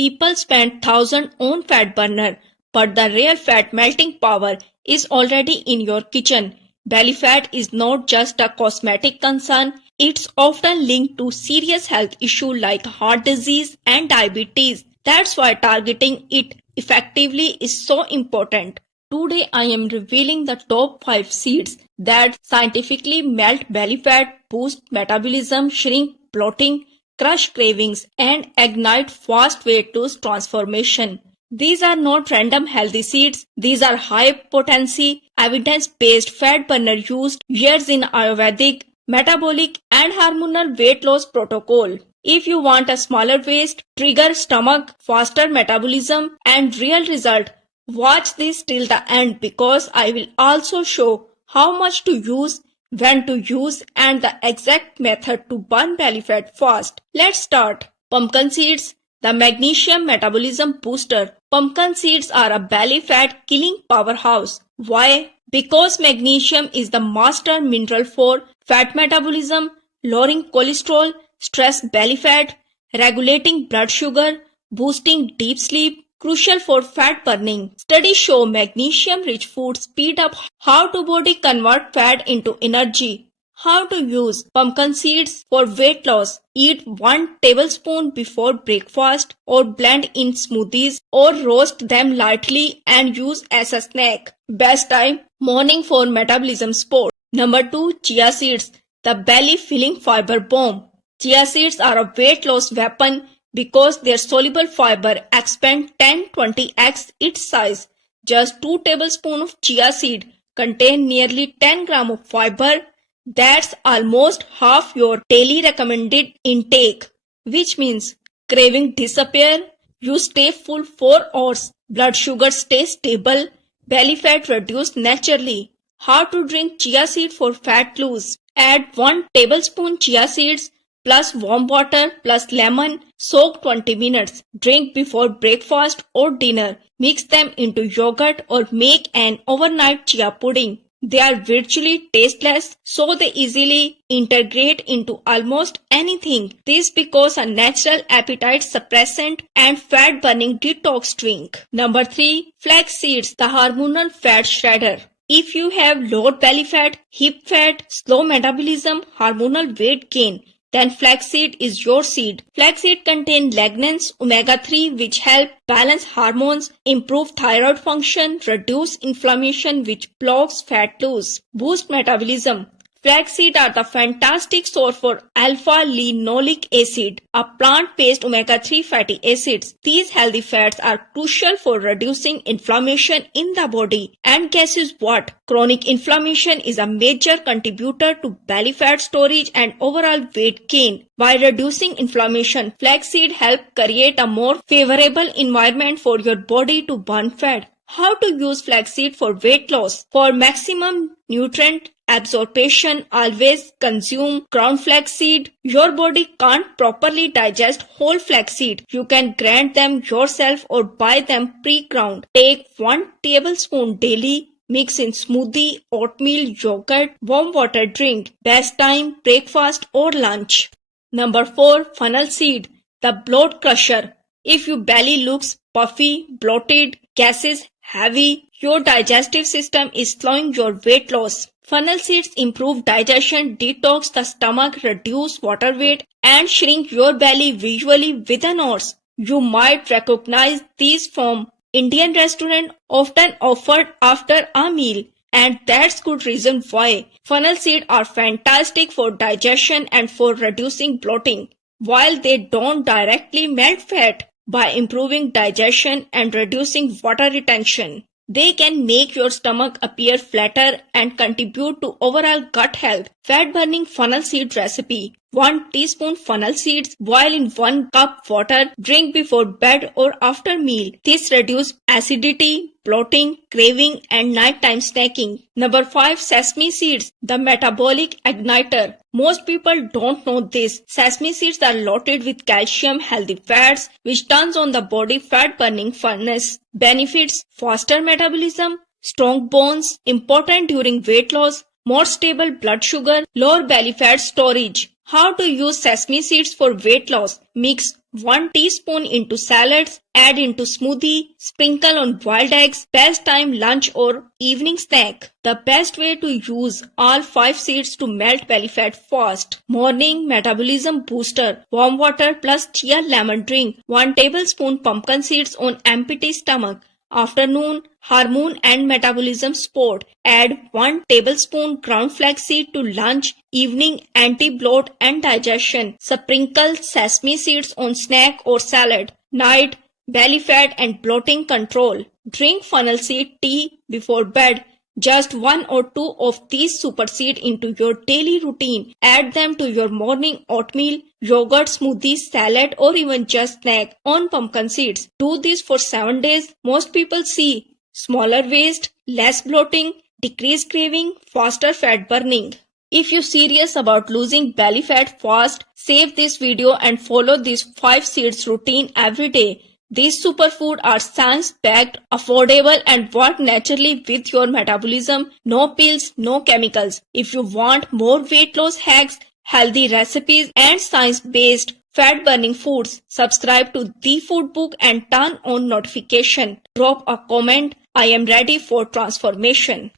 People spend thousands on fat burner, but the real fat melting power is already in your kitchen. Belly fat is not just a cosmetic concern, it's often linked to serious health issues like heart disease and diabetes. That's why targeting it effectively is so important. Today I am revealing the top 5 seeds that scientifically melt belly fat, boost metabolism, shrink bloating, crush cravings, and ignite fast weight loss transformation. These are not random healthy seeds, these are high potency, evidence-based fat burner used years in Ayurvedic, metabolic and hormonal weight loss protocol. If you want a smaller waist, trigger stomach, faster metabolism and real result, watch this till the end because I will also show how much to use, when to use and the exact method to burn belly fat fast. Let's start. Pumpkin seeds, the magnesium metabolism booster. Pumpkin seeds are a belly fat killing powerhouse. Why? Because magnesium is the master mineral for fat metabolism, lowering cholesterol, stress belly fat, regulating blood sugar, boosting deep sleep, crucial for fat burning. Studies show magnesium-rich foods speed up how the body convert fat into energy. How to use pumpkin seeds for weight loss. Eat 1 tablespoon before breakfast or blend in smoothies or roast them lightly and use as a snack. Best time, morning for metabolism support. Number 2. Chia seeds, the belly filling fiber bomb. Chia seeds are a weight loss weapon because their soluble fiber expand 10-20x its size. Just 2 tablespoons of chia seed contain nearly 10 grams of fiber. That's almost half your daily recommended intake, which means craving disappear, you stay full 4 hours, blood sugar stays stable, belly fat reduced naturally. How to drink chia seed for fat loss. Add 1 tablespoon chia seeds plus warm water plus lemon, soak 20 minutes. Drink before breakfast or dinner. Mix them into yogurt or make an overnight chia pudding. They are virtually tasteless, so they easily integrate into almost anything. This because a natural appetite suppressant and fat burning detox drink. Number 3. Flax seeds, the hormonal fat shredder. If you have low belly fat, hip fat, slow metabolism, hormonal weight gain, then flaxseed is your seed. Flaxseed contain lignans, omega-3 which help balance hormones, improve thyroid function, reduce inflammation which blocks fat loss, boost metabolism. Flaxseed are the fantastic source for alpha-linoleic acid, a plant-based omega-3 fatty acids. These healthy fats are crucial for reducing inflammation in the body. And guess is what? Chronic inflammation is a major contributor to belly fat storage and overall weight gain. By reducing inflammation, flaxseed help create a more favorable environment for your body to burn fat. How to use flaxseed for weight loss? For maximum nutrient absorption, always consume ground flaxseed. Your body can't properly digest whole flaxseed. You can grind them yourself or buy them pre-ground. Take 1 tablespoon daily. Mix in smoothie, oatmeal, yogurt, warm water drink. Best time, breakfast or lunch. Number 4. Fennel seed, the bloat crusher. If your belly looks puffy, bloated, gases heavy, your digestive system is slowing your weight loss. Fennel seeds improve digestion, detox the stomach, reduce water weight, and shrink your belly visually within hours. You might recognize these from Indian restaurants, often offered after a meal. And that's good reason why. Fennel seeds are fantastic for digestion and for reducing bloating. While they don't directly melt fat, by improving digestion and reducing water retention, they can make your stomach appear flatter and contribute to overall gut health. Fat burning fennel seed recipe. 1 teaspoon fennel seeds, boil in 1 cup water, drink before bed or after meal. This reduces acidity, bloating, craving and nighttime snacking. Number 5. Sesame seeds, the metabolic igniter. Most people don't know this. Sesame seeds are loaded with calcium, healthy fats, which turns on the body fat burning furnace. Benefits: faster metabolism, strong bones, important during weight loss, more stable blood sugar, lower belly fat storage. How to use sesame seeds for weight loss? Mix 1 teaspoon into salads, add into smoothie, sprinkle on boiled eggs, best time lunch or evening snack. The best way to use all 5 seeds to melt belly fat fast. Morning metabolism booster, warm water plus chia lemon drink, 1 tablespoon pumpkin seeds on empty stomach. Afternoon, hormone and metabolism support. Add 1 tablespoon ground flaxseed to lunch. Evening, anti-bloat and digestion. Sprinkle sesame seeds on snack or salad. Night, belly fat and bloating control. Drink fennel seed tea before bed. Just 1 or 2 of these superseed into your daily routine. Add them to your morning oatmeal, yogurt, smoothie, salad or even just snack on pumpkin seeds. Do this for 7 days. Most people see smaller waist, less bloating, decreased craving, faster fat burning. If you're serious about losing belly fat fast, save this video and follow this 5 seeds routine every day. These superfoods are science-backed, affordable and work naturally with your metabolism. No pills, no chemicals. If you want more weight loss hacks, healthy recipes and science-based fat-burning foods, subscribe to The Food Book and turn on notification. Drop a comment. I am ready for transformation.